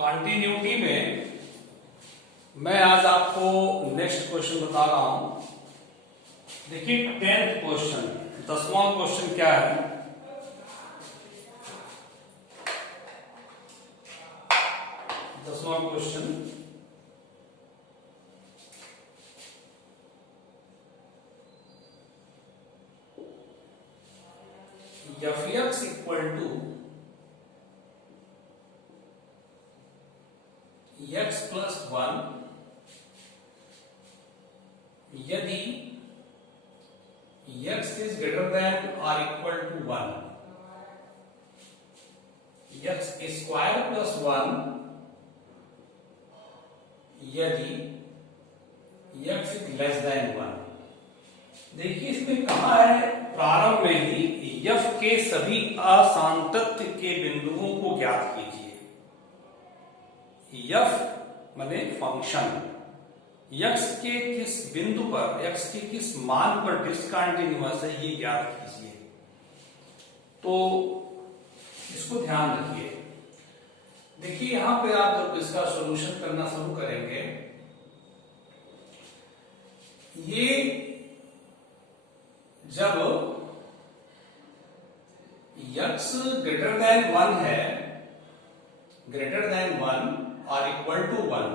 Continuity में मैं आज आपको नेक्स्ट क्वेश्चन बता रहा हूं। देखिए 10th क्वेश्चन, 10वां क्वेश्चन क्या है। दसवां question f(x) equal to x plus 1 यदि x इज ग्रेटर देन और equal to 1, x square plus 1 यदि x इज लेस देन 1। देखिए इसमें कहा है प्रारंभ में ही f के सभी असांतत्य के बिंदुओं को ज्ञात कीजिए। f माने फंक्शन x के किस बिंदु पर, x के किस मान पर डिसकंटिन्यूअस है ये ज्ञात कीजिए। तो इसको ध्यान रखिए। देखिए यहां पे आप जब इसका सॉल्यूशन करना शुरू करेंगे, ये जब x ग्रेटर देन 1 है, ग्रेटर देन 1 और इक्वल टू 1,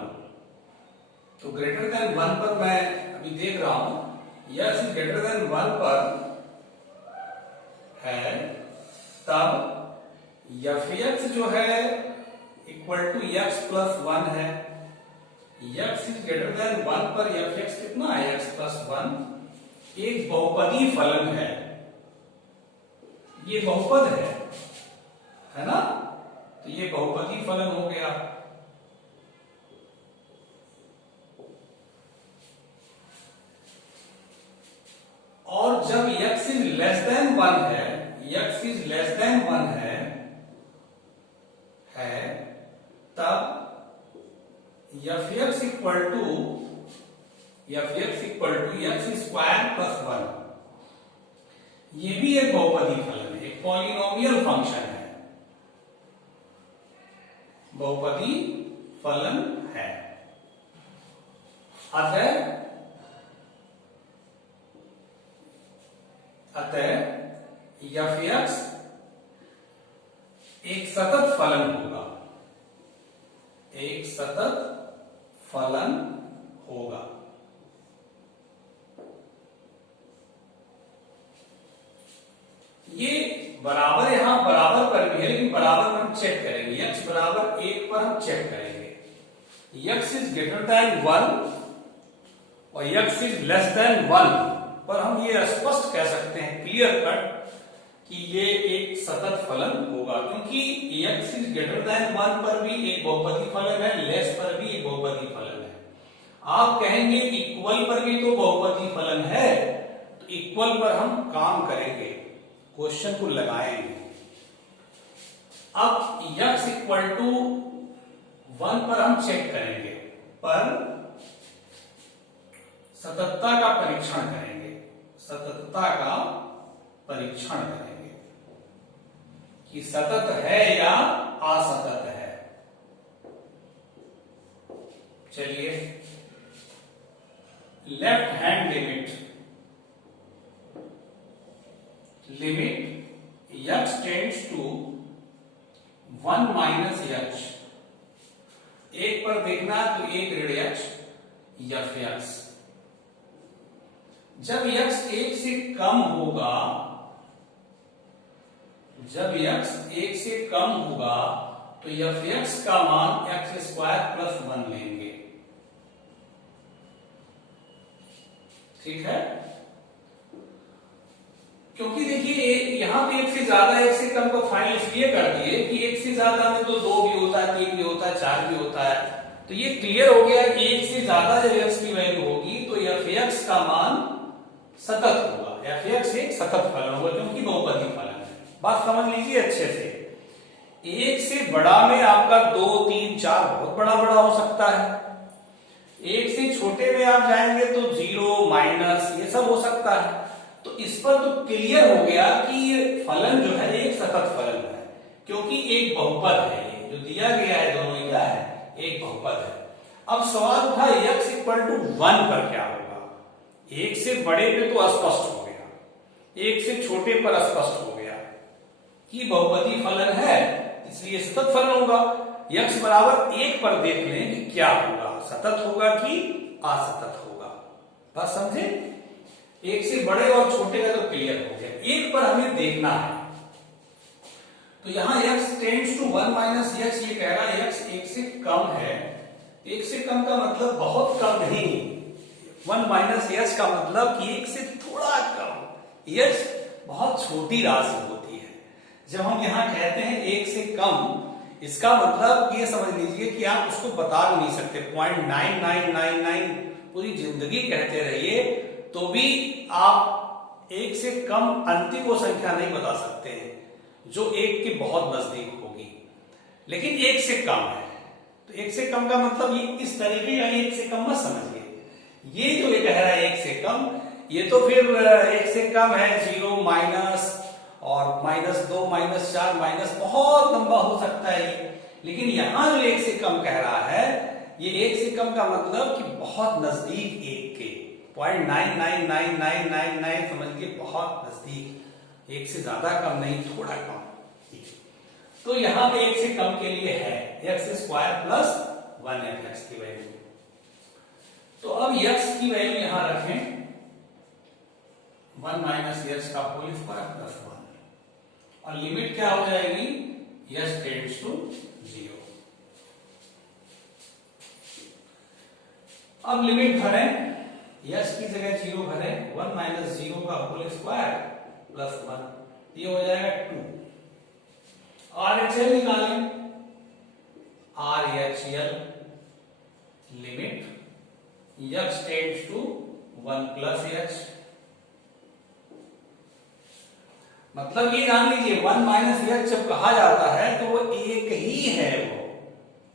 तो ग्रेटर देन 1 पर मैं अभी देख रहा हूं x ग्रेटर देन 1 पर है, तब f(x) जो है इक्वल टू x प्लस 1 है। x इज ग्रेटर देन 1 पर f(x) कितना है, x प्लस 1 एक बहुपदी फलन है। ये बहुपद है ना, तो ये बहुपदी फलन हो गया। और जब x इज लेस देन 1 है, x इज लेस देन 1 है तब f(x) equal to x square plus 1, ये भी एक बहुपदी फलन है, एक पॉलिनोमियल फंक्शन है, बहुपदी फलन है। अतः f(x) एक सतत फलन होगा, एक सतत फलन होगा। ये बराबर यहां बराबर पर भी है, लेकिन बराबर पर हम चेक करेंगे। x बराबर 1 पर हम चेक करेंगे। x इज ग्रेटर देन 1 और x इज लेस देन 1 पर हम ये स्पष्ट कह सकते हैं, क्लियर कट, कि ये एक सतत फलन होगा, क्योंकि x इज ग्रेटर देन 1 पर भी एक बहुपदी फलन है, लेस पर भी एक बहुपदी फलन है। आप कहेंगे इक्वल पर भी तो बहुपदी फलन है, तो इक्वल पर हम काम करेंगे, क्वेश्चन को लगाएंगे। अब x इक्वल टू 1 पर हम चेक करेंगे, पर सततता का परीक्षण करेंगे, सततता का परीक्षण करेंगे कि सतत है या असतत है। चलिए left hand limit x tends to 1 minus h, एक पर देखना तो एक ऋण h f(x). जब x 1 से कम होगा, जब x 1 से कम होगा तो f(x) का मान x स्क्वायर प्लस 1 लेंगे। ठीक है, क्योंकि देखिए यहां पे 1 से ज्यादा 1 से कम को फाइनल इसलिए कर दिए कि 1 से ज्यादा में तो 2 भी होता है, 3 भी होता है, 4 भी होता है। तो ये क्लियर हो गया कि 1 से ज्यादा जब x की वैल्यू होगी तो f(x) का मान सतत होगा, f(x) एक सतत फलन होगा, क्योंकि बहुपदी फलन है। बात समझ लीजिए अच्छे से। 1 से बड़ा में आपका 2, 3, 4 बहुत बड़ा बड़ा हो सकता है। 1 से छोटे में आप जाएंगे तो 0, माइनस ये सब हो सकता है। तो इस पर तो क्लियर हो गया कि ये फलन जो है एक सतत फलन है, क्योंकि एक बहुपद है। ये जो दिया गया है दोनों क्या है, एक बहुपद है। अब सवाल था x इक्वल टू 1 पर क्या होगा। एक से बड़े पे तो अस्पष्ट हो गया, एक से छोटे पर अस्पष्ट हो गया कि बहुपदी फलन है, इसलिए सतत फलन होगा। x बराबर 1 पर देख लें कि क्या होगा, सतत होगा कि असतत होगा। बात समझे? एक से बड़े और छोटे का तो क्लियर हो गया, एक पर हमें देखना है। तो यहां x tends to 1 minus x, ये कह रहा है x 1 से कम है। 1 से कम का मतलब बहुत कम नहीं, 1 माइनस x का मतलब कि 1 से थोड़ा कम। x बहुत छोटी राशि होती है। जब हम यहां कहते हैं 1 से कम, इसका मतलब ये समझ लीजिए कि आप उसको बता भी नहीं सकते। 0.9999 पूरी जिंदगी कहते रहिए तो भी आप 1 से कम अंतिम वो संख्या नहीं बता सकते हैं जो 1 के बहुत नजदीक होगी, लेकिन 1 से कम है। तो 1 से कम का मतलब ये इस तरीके का 1 से कम मत समझिए। ये जो ये कह रहा है 1 से कम, ये तो फिर 1 से कम है 0 माइनस और -2 -4 माइनस बहुत लंबा हो सकता है ये। लेकिन यहां जो 1 से कम कह रहा है, ये 1 से कम का मतलब कि बहुत नजदीक 1 के, 0.999999 समझ लीजिए, बहुत नजदीक, 1 से ज्यादा कम नहीं, थोड़ा कम। तो यहां पे 1 से कम के लिए है x² प्लस 1f की वैल्यू। तो अब x की वैल्यू यहां रखें 1 माइनस x का होल स्क्वायर प्लस 1, और लिमिट क्या हो जाएगी, x टेंड्स टू 0। अब लिमिट भरें, x की जगह 0 भरें, 1 माइनस 0 का होल स्क्वायर प्लस 1, ये हो जाएगा 2। RHL निकालें, RHL limit x tends to 1 plus h, मतलब ये जान लीजिए 1 माइनस x जब कहा जाता है तो वो एक ही है, वो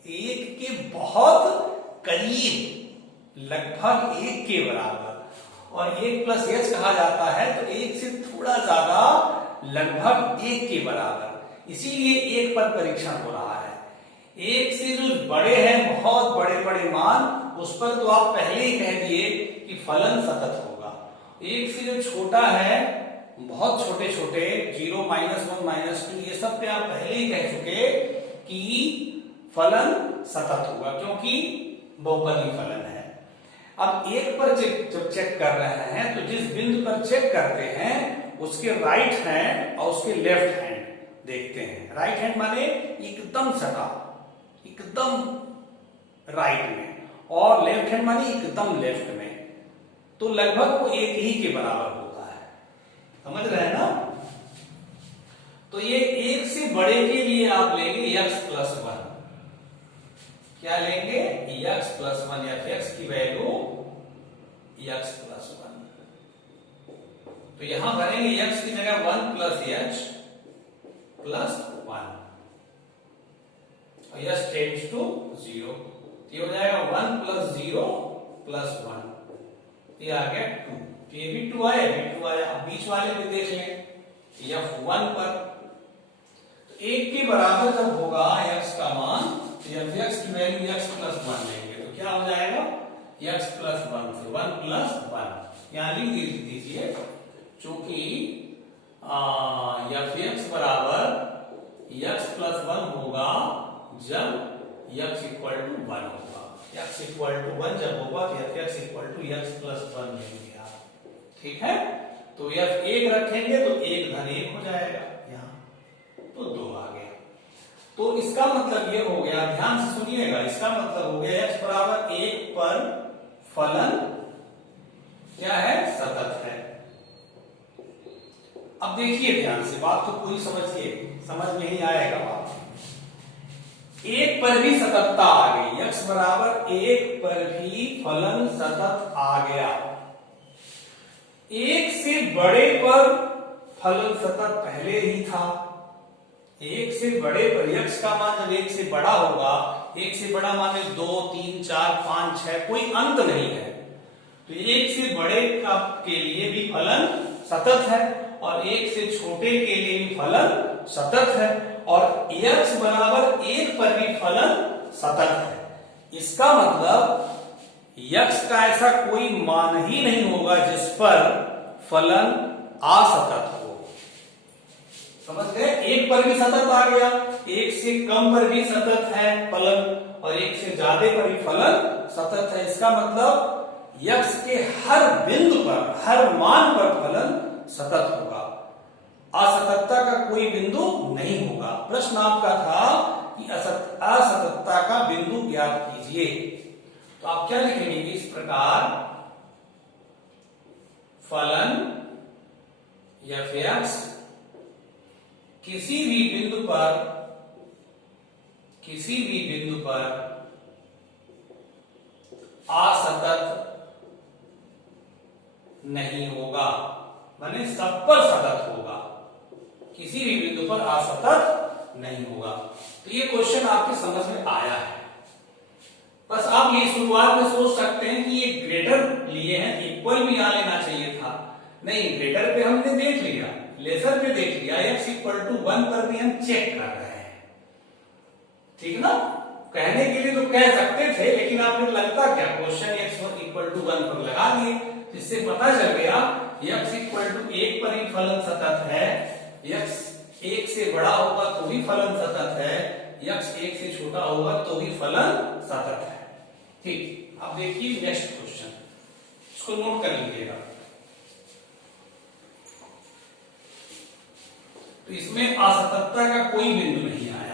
एक के बहुत करीब, लगभग 1 के बराबर। और 1 प्लस h कहा जाता है तो 1 से थोड़ा ज्यादा, लगभग 1 के बराबर। इसीलिए 1 पर परीक्षण हो रहा है। 1 से जो बड़े हैं, बहुत बड़े बड़े मान, उस पर तो आप पहले ही कह दिए कि फलन सतत होगा। 1 से जो छोटा है, बहुत छोटे छोटे 0 -1 -2, ये सब पे आप पहले ही कह चुके कि फलन सतत होगा, क्योंकि बहुपदी फलन है। अब 1 पर जब चेक कर रहे हैं तो जिस बिंदु पर चेक करते हैं उसके राइट हैंड और उसके लेफ्ट हैंड देखते हैं। राइट हैंड माने एकदम सटा, एकदम राइट में, और लेफ्ट हैंड माने एकदम लेफ्ट में, तो लगभग वो एक ही के बराबर होता है। समझ रहे हैं ना? तो ये 1 से बड़े के लिए आप लेंगे x प्लस 1। क्या लेंगे? x प्लस 1, या x की वैल्यू x प्लस 1। तो यहां भरेंगे x की जगह 1 प्लस h प्लस 1, और h टेंड्स टू 0, ये हो जाएगा 1 प्लस 0 प्लस 1, ये आ गया 2। ये भी 2 आया, ये 2 आया। अब बीच वाले में देख लें, f1 पर तो 1 के बराबर जब होगा x का मान, तो f(x) की वैल्यू x प्लस 1 लेंगे, तो क्या हो जाएगा, x प्लस 1 से 1 प्लस 1, यहां लिख दीजिए, चूंकि f(x) बराबर x प्लस 1 होगा जब x इक्वल टू 1 होगा। x इक्वल टू 1 जब होगा तो f(x) equal to x plus 1 लेंगे आप, ठीक है? तो f1 रखेंगे तो 1 धन 1 हो जाएगा, यहाँ तो 2 आ गया। तो इसका मतलब ये हो गया, ध्यान से सुनिएगा, इसका मतलब हो गया x बराबर 1 पर फलन क्या है, सतत है। अब देखिए ध्यान से, बात को पूरी समझिए, समझ में ही आएगा बात। 1 पर भी सततता आ गई, x बराबर 1 पर भी फलन सतत आ गया। 1 से बड़े पर फलन सतत पहले ही था। 1 से बड़े पर x का मान जब 1 से बड़ा होगा, 1 से बड़ा माने 2 3 4 5 6, कोई अंत नहीं है, तो 1 से बड़े का के लिए भी फलन सतत है, और 1 से छोटे के लिए भी फलन सतत है, और x बराबर 1 पर भी फलन सतत है। इसका मतलब यक्स का ऐसा कोई मान ही नहीं होगा जिस पर फलन असतत हो। समझ गए? एक पर भी सतत आ गया, एक से कम पर भी सतत है फलन, और एक से ज्यादा पर भी फलन सतत है। इसका मतलब यक्स के हर बिंदु पर, हर मान पर फलन सतत होगा, असततता का कोई बिंदु नहीं होगा। प्रश्न आपका था कि असततता का बिंदु ज्ञात कीजिए, तो आप क्या लिखेंगे कि इस प्रकार फलन f(x) किसी भी बिंदु पर असतत नहीं होगा, माने सब पर सतत होगा, किसी भी बिंदु पर असतत नहीं होगा। तो ये क्वेश्चन आपके समझ में आया है। बस आप ये शुरुआत में सोच सकते हैं कि ये ग्रेटर लिए हैं, इक्वल भी यहां लेना चाहिए था। नहीं, ग्रेटर पे हमने देख लिया, लेसर पे देख लिया, x इक्वल टू 1 पर भी हम चेक कर रहे हैं। ठीक ना? कहने के लिए तो कह सकते थे, लेकिन आपने लगता क्या, क्वेश्चन x इक्वल टू 1 पर लगा दिए, जिससे पता चल गया x इक्वल टू 1 पर ही फलन सतत है, x 1 से बड़ा होगा तो भी फलन सतत है, x 1 से छोटा होगा तो भी फलन सतत है। ठीक, अब देखिए नेक्स्ट क्वेश्चन, इसको नोट कर लीजिएगा। तो इसमें असततता का कोई बिंदु नहीं आया।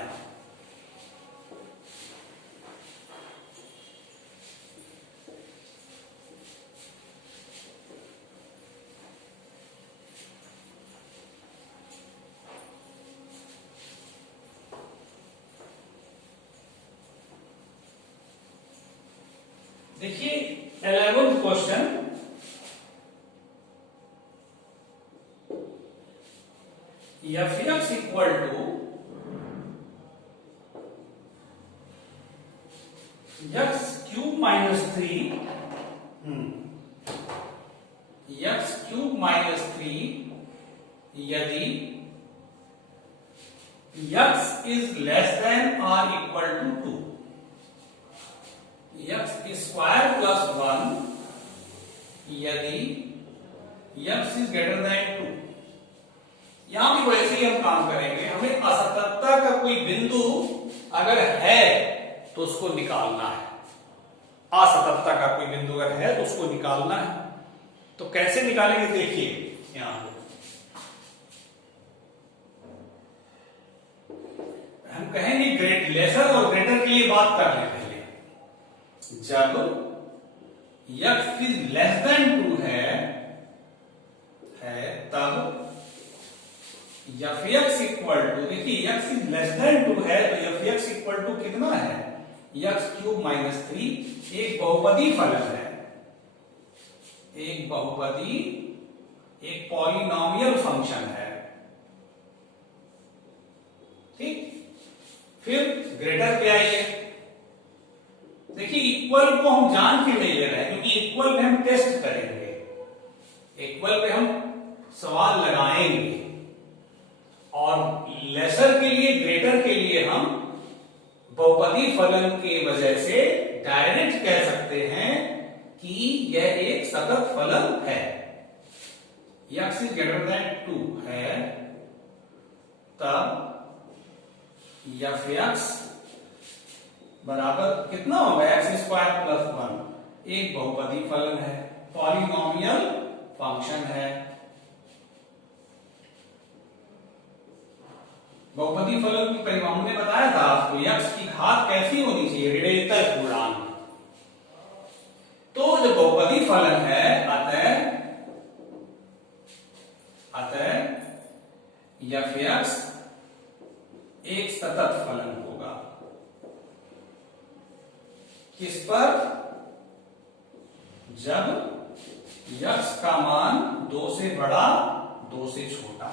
देखिए 11th question, f(x) equal to x cube minus 3, x cube minus 3 यदि x इज लेस देन और equal to 2, x square plus 1 यदि x इज ग्रेटर देन 2। यहां भी वैसे ही हम काम करेंगे, हमें असततता का कोई बिंदु अगर है तो उसको निकालना है, असततता का कोई बिंदु अगर है तो उसको निकालना है। तो कैसे निकालेंगे, देखिए यहां हम कहेंगे ग्रेट लेसर और ग्रेटर के लिए बात कर लें पहले। जब x इज लेस देन 2 है तब f(x) इक्वल टू, देखिए x इज लेस देन 2 है तो f(x) इक्वल टू कितना है, x क्यूब माइनस 3। एक बहुपदी फलन है, एक बहुपदी, एक पॉलिनोमियल फंक्शन है। ठीक, फिर ग्रेटर पे आइए। देखिए इक्वल को हम जान के नहीं ले रहे हैं, क्योंकि इक्वल पे हम टेस्ट करेंगे, इक्वल पे हम सवाल लगाएंगे, और लेसर के लिए, ग्रेटर के लिए हम बहुपदी फलन के वजह से डायरेक्ट कह सकते हैं कि यह एक सतत फलन है। x इज ग्रेटर देन 2 है तब f(x) बराबर कितना होगा, x स्क्वायर प्लस 1, एक बहुपदी फलन है, पॉलिनोमियल फंक्शन है। बहुपदी फलन की परिभाषा हमने बताया था आपको, x की घात कैसी होनी चाहिए, ऋणात्मक पूर्णांक। तो जब बहुपदी फलन है, अतः f(x) एक सतत फलन होगा। किस पर, जब x का मान 2 से बड़ा 2 से छोटा।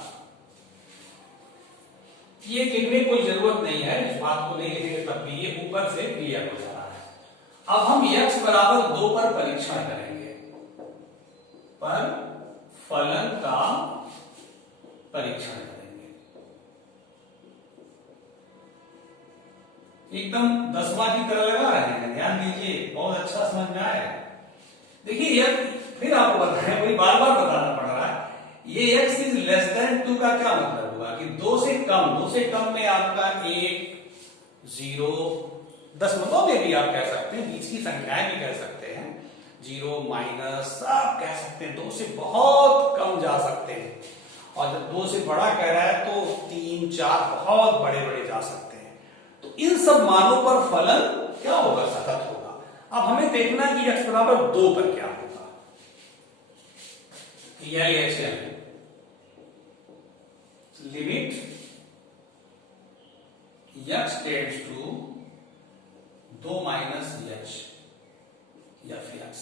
ये लिखने की कोई जरूरत नहीं है, इस बात को नहीं लिखेंगे तब भी ये ऊपर से क्लियर हो जा रहा है। अब हम x बराबर 2 पर परीक्षण करेंगे, पर फलन का परीक्षण करेंगे। एकदम 10वां की तरह लगा रहे हैं, ध्यान दीजिए, बहुत अच्छा समझ में आया। देखिए यह फिर आपको बताएं, वही बार बार बताना पड़ रहा है, ये x इज लेस देन 2 का क्या मतलब हुआ कि 2 से कम में आपका 1 0 दशमलव में भी आप कह सकते हैं, बीच की संख्याएं भी कह सकते हैं, 0 माइनस आप कह सकते हैं, 2 से बहुत कम जा सकते हैं, और जब 2 से बड़ा कह रहा है तो 3 4 बहुत बड़े बड़े जा सकते हैं। तो इन सब मानों पर फलन क्या होगा, सतत होगा। अब हमें देखना है कि x बराबर 2 पर क्या होगा। Limit x tends to 2 minus h f x।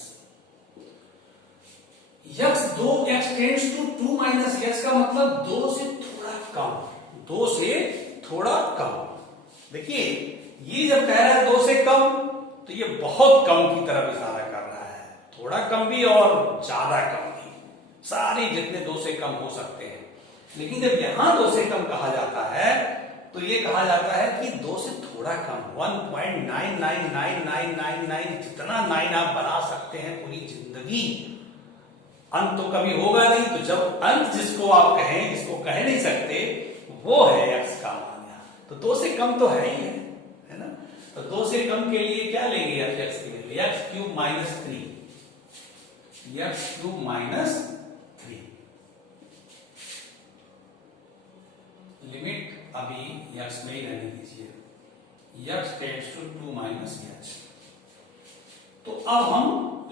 x tends to 2 minus h का मतलब 2 से थोड़ा कम, 2 से थोड़ा कम। देखिए ये जब कह रहा है 2 से कम, तो ये बहुत कम की तरफ इशारा कर रहा है, थोड़ा कम भी और ज्यादा कम भी, सारे जितने 2 से कम हो सकते हैं। लेकिन जब यहां 2 से कम कहा जाता है तो ये कहा जाता है कि 2 से थोड़ा कम, 1.999999 जितना 9 आप बना सकते हैं पूरी जिंदगी, अंत तो कभी होगा नहीं। तो जब अंत जिसको आप कहें, जिसको कह नहीं सकते, वो है x का मान। तो 2 से कम तो है ही है ना। तो 2 से कम के लिए क्या लेंगे f(x) के लिए, x cube minus 3, x cube minus 3। Limit अभी x में ही रहने दीजिए, x tends to 2 minus h। तो अब हम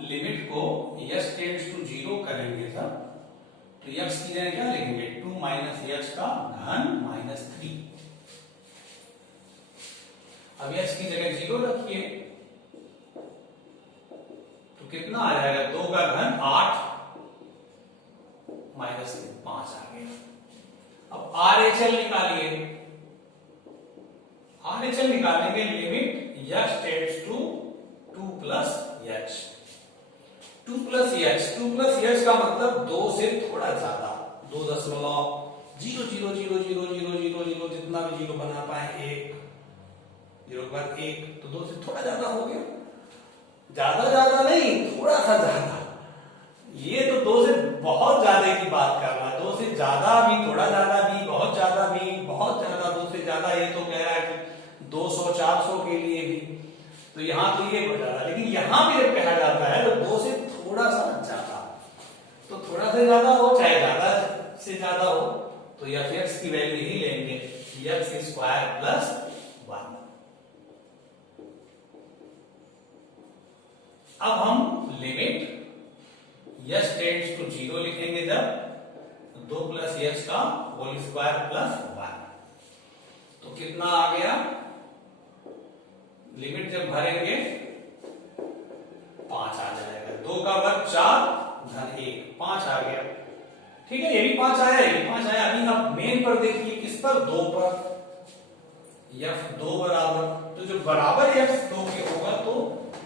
लिमिट को x टेंड्स टू 0 करेंगे सब, तो x की जगह क्या लिखेंगे, 2 माइनस h का घन माइनस 3। अब x की जगह 0 रखिए, तो कितना आ जाएगा, 2 का घन 8 माइनस 5 आ गया। अब RHL निकालिए, RHL निकालेंगे, limit x tends to 2 plus h। 2 plus h का मतलब 2 से थोड़ा ज्यादा, 2.000000 जितना भी जीरो बना पाए, 1 0 के बाद 1, तो 2 से थोड़ा ज्यादा हो गया, ज्यादा नहीं, थोड़ा सा ज्यादा। ये तो 2 से बहुत ज्यादा की बात कर रहा है, 2 से ज्यादा भी, थोड़ा ज्यादा भी, बहुत ज्यादा भी, बहुत ज्यादा, 2 से ज्यादा। ये तो कह रहा है कि 200 400 के लिए भी, तो यहां तो ये हो जाता है। लेकिन यहां भी जब कहा जाता है तो 2 से थोड़ा सा ज्यादा, तो थोड़ा सा ज्यादा हो चाहे ज्यादा से ज्यादा हो, तो f(x) की वैल्यू ही लेंगे, x स्क्वायर प्लस 1। अब हम लिमिट x टेंड्स टू 0 लिखेंगे, जब 2 प्लस h का होल स्क्वायर प्लस 1, तो कितना आ गया, लिमिट जब भरेंगे 5 आ जाएगा, 2 का वर्ग 4 धन 1, 5 आ गया। ठीक है, ये भी 5 आया, ये भी 5 आया। अभी आप मेन पर देखिए, किस पर, 2 पर, f(2) बराबर, तो जो बराबर f(2) के होगा तो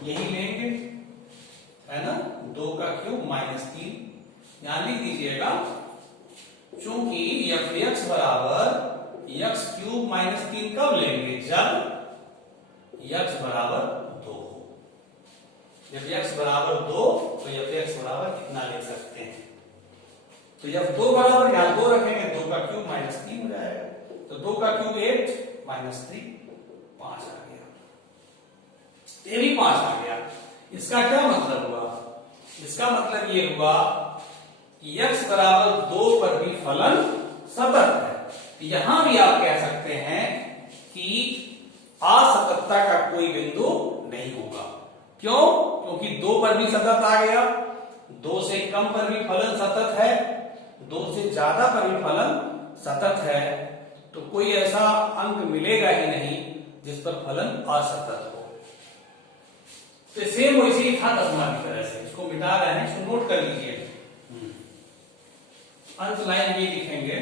यही लेंगे, है ना, 2 का क्यूब माइनस 3। यहां लिख दीजिएगा, चूंकि f(x) बराबर x क्यूब माइनस 3 कब लेंगे, जब x बराबर 2 हो। जब x बराबर 2, तो f(x) बराबर कितना ले सकते हैं, तो f(2) बराबर यहां 2 रखेंगे, 2 का क्यूब माइनस 3 हो जाएगा, तो 2 का क्यूब 8 माइनस 3, 5 आ गया, ये भी 5 आ गया। इसका क्या मतलब हुआ, इसका मतलब ये हुआ कि x बराबर 2 पर भी फलन सतत है। यहां भी आप कह सकते हैं कि असततता का कोई बिंदु नहीं होगा। क्यों, क्योंकि 2 पर भी सतत आ गया, 2 से कम पर भी फलन सतत है, 2 से ज्यादा पर भी फलन सतत है, तो कोई ऐसा अंक मिलेगा ही नहीं जिस पर फलन असतत हो। तो सेम वैसे ही था 10वां की तरह से, इसको मिटा रहे हैं, इसको नोट कर लीजिए। अंत लाइन ये लिखेंगे,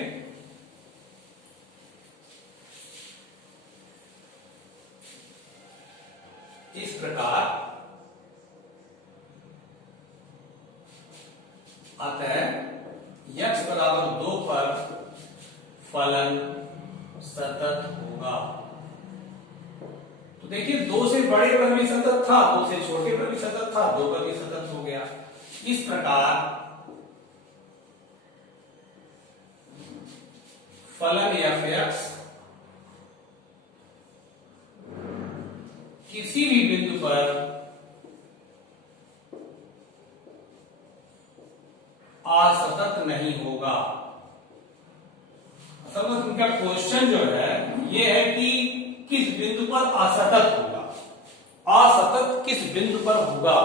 इस प्रकार अतः x बराबर 2 पर फलन सतत होगा। तो देखिए 2 से बड़े पर भी सतत था, 2 से छोटे पर भी सतत था, 2 पर भी सतत हो गया। इस प्रकार फलन f(x) किसी भी बिंदु पर असतत नहीं होगा। असल में उनका क्वेश्चन जो है ये है कि किस बिंदु पर असतत होगा, असतत किस बिंदु पर होगा,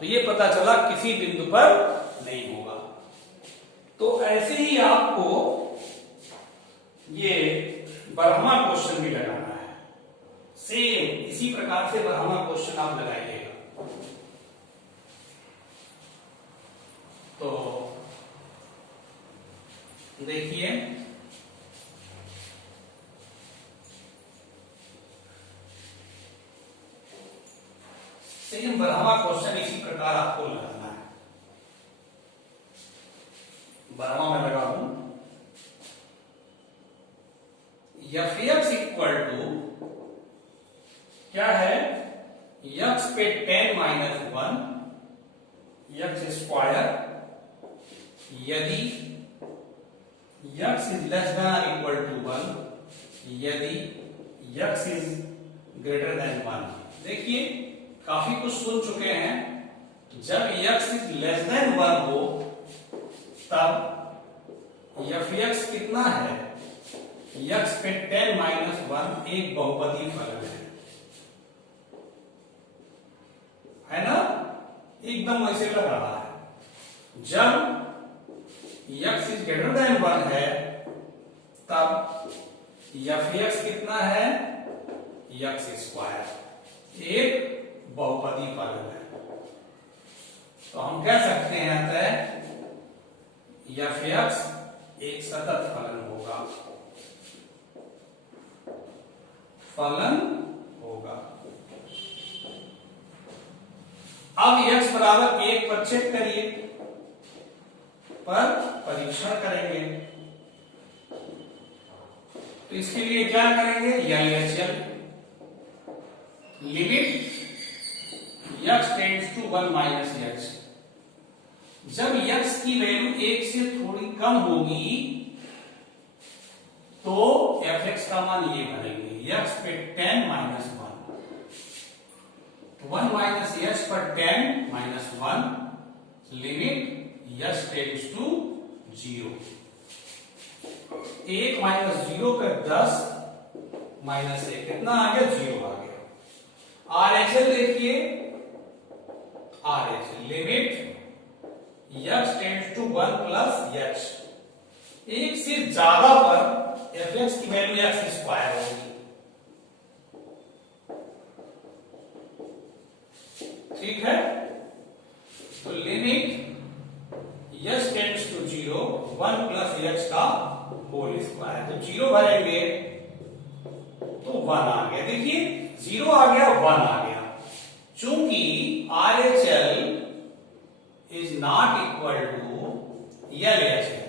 तो ये पता चला किसी बिंदु पर नहीं होगा। तो ऐसे ही आपको ये ब्रह्मा क्वेश्चन भी लगाना है, सेम इसी प्रकार से ब्रह्मा क्वेश्चन आप लगाइएगा। तो देखिए सेम ब्रह्मा क्वेश्चन इसी प्रकार आपको लगाना है। ब्रह्मा में लगा दूं f(x) इक्वल टू क्या है, x पे 10 माइनस 1 x स्क्वायर यदि x is less than equal to 1, यदि x इज ग्रेटर देन 1। देखिए काफी कुछ सुन चुके हैं, जब x इज लेस देन 1 हो तब f(x) कितना है, x पे 10 माइनस 1 एक बहुपदी फलन है ना, एकदम वैसे लग रहा है। जब x इज ग्रेटर देन 1 है तब f(x) कितना है, x स्क्वायर एक बहुपदी फलन है। तो हम कह सकते हैं अतः f(x) एक सतत फलन होगा, फलन होगा। अब x बराबर 1 पर चेक करिए, पर परीक्षण करेंगे। तो इसके लिए क्या करेंगे, LHL limit x tends to 1 minus x। जब x की वैल्यू 1 से थोड़ी कम होगी तो f(x) का मान ये बनेंगे, x पे 10 माइनस 1 माइनस h पर 10 minus 1 limit x tends to 0। 1 minus 0 पे 10 माइनस 1 कितना आ गया, 0 आ गया। RHL देखिए, RHL limit x tends to 1 plus h, एक से ज्यादा पर f(x) की वैल्यू x स्क्वायर होगी, ठीक है। तो limit x tends to 0 1 plus h का होल स्क्वायर, तो 0 भरेंगे तो 1 आ गया। देखिए 0 आ गया, 1 आ गया। चूंकि RHL is not equal to LHL,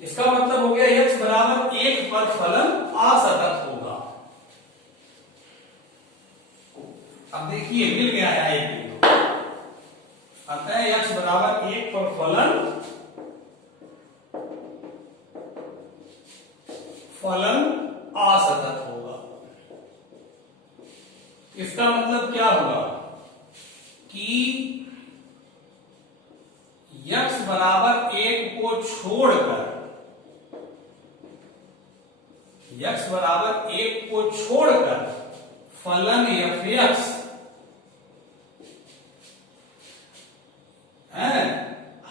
इसका मतलब हो गया x बराबर 1 पर फलन असतत होगा। अब देखिए मिल गया है एक बिंदु, अतः x बराबर 1 पर फलन असतत होगा। इसका मतलब क्या होगा कि x बराबर 1 को छोड़कर, x बराबर 1 को छोड़कर फलन f(x)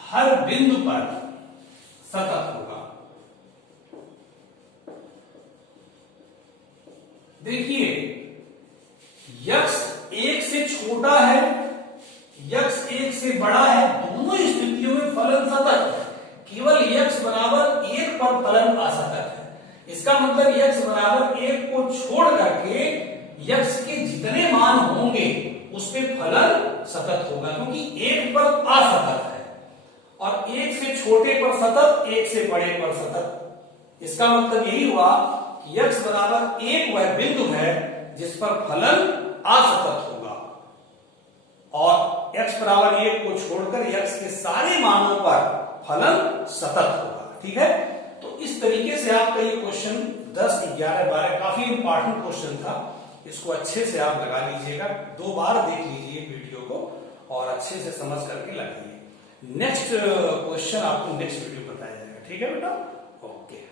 हर बिंदु पर सतत होगा। देखिए x 1 से छोटा है, x 1 से बड़ा है, दोनों स्थितियों में फलन सतत है। केवल x बराबर 1 पर फलन असतत है। इसका मतलब x बराबर 1 को छोड़ करके x के जितने मान होंगे उस पे फलन सतत होगा, क्योंकि 1 पर असतत है और 1 से छोटे पर सतत, 1 से बड़े पर सतत। इसका मतलब यही हुआ कि x बराबर 1 वह बिंदु है जिस पर फलन असतत होगा और x बराबर 1 को छोड़कर x के सारे मानों पर फलन सतत होगा। ठीक है, तो इस तरीके से आपका ये क्वेश्चन 10, 11, 12 काफी इंपॉर्टेंट क्वेश्चन था। इसको अच्छे से आप लगा लीजिएगा, 2 बार देख लीजिए वीडियो को और अच्छे से समझ करके लगाइए। नेक्स्ट क्वेश्चन आपको नेक्स्ट वीडियो बताया जाएगा। ठीक है बेटा, ओके।